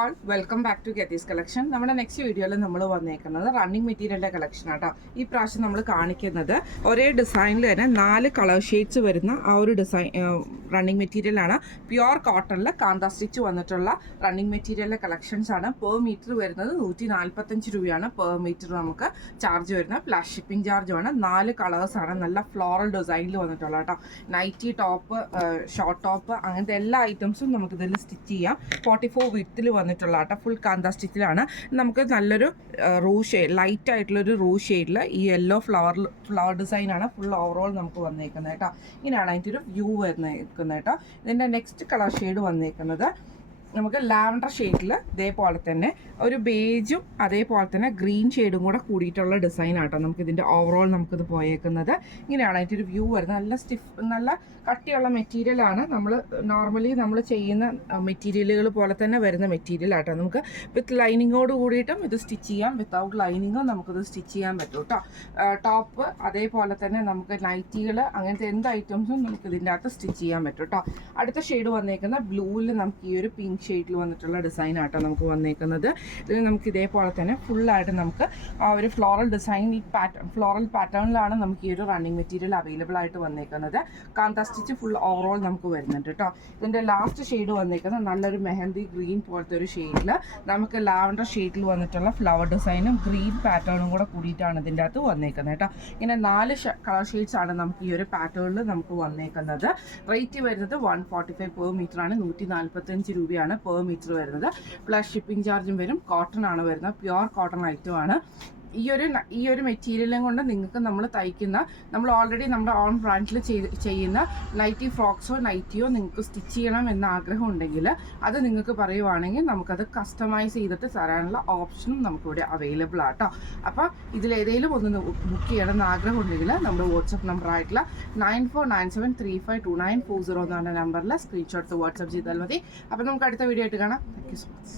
All welcome back to ഗെറ്റീസ് collection. നമ്മുടെ next വീഡിയോയിൽ നമ്മൾ വന്നേക്കുന്നത് റണ്ണിങ് മെറ്റീരിയലിൻ്റെ കളക്ഷൻ ആട്ടോ. ഈ പ്രാവശ്യം നമ്മൾ കാണിക്കുന്നത് ഒരേ ഡിസൈനിൽ തന്നെ 4 കളർ ഷെയ്ഡ്സ് വരുന്ന ആ ഒരു ഡിസൈൻ റണ്ണിങ് മെറ്റീരിയലാണ്. പ്യുവർ കോട്ടണിൽ കാന്ത സ്റ്റിച്ച് വന്നിട്ടുള്ള റണ്ണിങ് മെറ്റീരിയലിൻ്റെ കളക്ഷൻസ് ആണ്. പെർ മീറ്റർ വരുന്നത് 145 രൂപയാണ് പെർ മീറ്റർ നമുക്ക് ചാർജ് വരുന്നത്. പ്ലസ് ഷിപ്പിംഗ് ചാർജുമാണ്. 4 കളേഴ്സാണ് നല്ല ഫ്ലോറൽ ഡിസൈനിൽ വന്നിട്ടുള്ള കേട്ടോ. നൈറ്റി ടോപ്പ്, ഷോർട്ട് ടോപ്പ്, അങ്ങനത്തെ എല്ലാ ഐറ്റംസും നമുക്കിതിൽ സ്റ്റിച്ച് ചെയ്യാം. 44 വിത്തിൽ വന്നിട്ടുള്ള കേട്ടോ. ഫുൾ കാന്ത സ്റ്റിച്ചിലാണ്. നമുക്ക് നല്ലൊരു റൂ ഷെയ്ഡ്, ലൈറ്റ് ആയിട്ടുള്ളൊരു റൂ ഷെയ്ഡിൽ ഈ യെല്ലോ ഫ്ലവർ ഡിസൈനാണ് ഫുൾ ഓവറോൾ നമുക്ക് വന്നേക്കുന്നത് കേട്ടോ. ഇങ്ങനെയാണ് അതിൻ്റെ ഒരു വ്യൂ വന്നേക്കുന്നത് കേട്ടോ. ഇതിൻ്റെ നെക്സ്റ്റ് കളർ ഷെയ്ഡ് വന്നേക്കുന്നത് നമുക്ക് ലാവൻഡർ ഷെയ്ഡിൽ ഇതേപോലെ തന്നെ ഒരു ബേജും അതേപോലെ തന്നെ ഗ്രീൻ ഷെയ്ഡും കൂടെ കൂടിയിട്ടുള്ള ഡിസൈൻ ആട്ടോ നമുക്കിതിൻ്റെ ഓവറോൾ നമുക്കിത് പോയേക്കുന്നത്. ഇങ്ങനെയാണ് അതിൻ്റെ ഒരു വ്യൂ വരുന്നത്. നല്ല നല്ല കട്ടിയുള്ള മെറ്റീരിയലാണ്. നോർമലി നമ്മൾ ചെയ്യുന്ന മെറ്റീരിയലുകൾ പോലെ തന്നെ വരുന്ന മെറ്റീരിയൽ ആട്ടോ. നമുക്ക് വിത്ത് ലൈനിങ്ങോട് കൂടിയിട്ടും ഇത് സ്റ്റിച്ച് ചെയ്യാം, വിത്തൗട്ട് ലൈനിങ്ങും നമുക്കിത് സ്റ്റിച്ച് ചെയ്യാൻ പറ്റും കേട്ടോ. ടോപ്പ് അതേപോലെ തന്നെ നമുക്ക് നൈറ്റികൾ, അങ്ങനത്തെ എന്ത് ഐറ്റംസും നമുക്ക് ഇതിൻ്റെ അകത്ത് സ്റ്റിച്ച് ചെയ്യാൻ പറ്റും കേട്ടോ. അടുത്ത ഷെയ്ഡ് വന്നേക്കുന്ന ബ്ലൂവിൽ നമുക്ക് ഈ ഒരു പിങ്ക് ഷെയ്ഡിൽ വന്നിട്ടുള്ള ഡിസൈൻ ആട്ടോ നമുക്ക് വന്നേക്കുന്നത്. ഇതിൽ നമുക്ക് ഇതേപോലെ തന്നെ ഫുള്ളായിട്ട് നമുക്ക് ആ ഒരു ഫ്ലോറൽ ഡിസൈൻ, ഈ ഫ്ലോറൽ പാറ്റേണിലാണ് നമുക്ക് ഈ ഒരു റണ്ണിങ് മെറ്റീരിയൽ അവൈലബിൾ ആയിട്ട് വന്നേക്കുന്നത്. കാന്ത സ്റ്റിച്ച് ഫുൾ ഓവറോൾ നമുക്ക് വരുന്നുണ്ട് കേട്ടോ. ഇതിൻ്റെ ലാസ്റ്റ് ഷെയ്ഡ് വന്നേക്കുന്നത് നല്ലൊരു മെഹന്തി ഗ്രീൻ പോലത്തെ ഒരു ഷെയ്ഡിൽ നമുക്ക് ലാവൻഡർ ഷെയ്ഡിൽ വന്നിട്ടുള്ള ഫ്ലവർ ഡിസൈനും ഗ്രീൻ പാറ്റേണും കൂടെ കൂടിയിട്ടാണ് ഇതിൻ്റെ അകത്ത് വന്നേക്കുന്നത് കേട്ടോ. ഇങ്ങനെ 4 കളർ ഷെയ്ഡ്സ് ആണ് നമുക്ക് ഈ ഒരു പാറ്റേണിൽ നമുക്ക് വന്നേക്കുന്നത്. റേറ്റ് വരുന്നത് 145 പെർ മീറ്റർ ആണ്. 145 രൂപയാണ് പെർ മീറ്റർ വരുന്നത്. പ്ലസ് ഷിപ്പിംഗ് ചാർജും വരും. കോട്ടൺ ആണ് വരുന്നത്. പ്യുവർ കോട്ടൺ ഐറ്റം ആണ്. ഈ ഒരു മെറ്റീരിയലും കൊണ്ട് നിങ്ങൾക്ക് നമ്മൾ ഓൾറെഡി നമ്മുടെ ഓൺ ബ്രാൻഡിൽ ചെയ്യുന്ന നൈറ്റി ഫ്രോക്സോ നൈറ്റിയോ നിങ്ങൾക്ക് സ്റ്റിച്ച് ചെയ്യണം എന്ന ആഗ്രഹം ഉണ്ടെങ്കിൽ അത് നിങ്ങൾക്ക് പറയുവാണെങ്കിൽ നമുക്കത് കസ്റ്റമൈസ് ചെയ്തിട്ട് തരാനുള്ള ഓപ്ഷനും നമുക്കിവിടെ അവൈലബിൾ ആട്ടോ. അപ്പോൾ ഇതിലേതെങ്കിലും ഒന്ന് ബുക്ക് ചെയ്യണം എന്ന് ആഗ്രഹം ഉണ്ടെങ്കിൽ നമ്മുടെ വാട്സപ്പ് നമ്പർ ആയിട്ടുള്ള 9497352940 എന്ന നമ്പറിൽ സ്ക്രീൻഷോട്ട് വാട്സപ്പ് ചെയ്താൽ മതി. അപ്പോൾ നമുക്ക് അടുത്ത വീഡിയോ ആയിട്ട് കാണാം. Thank you so much.